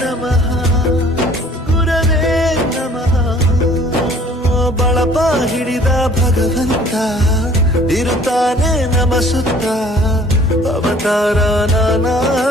ನಮಃ ಗುರವೇ ನಮಃ. ಬಳಪ ಹಿಡಿದ ಇರುತ್ತಾನೆ ನಮಸುತ್ತ ಅವತಾರ ನಾನಾ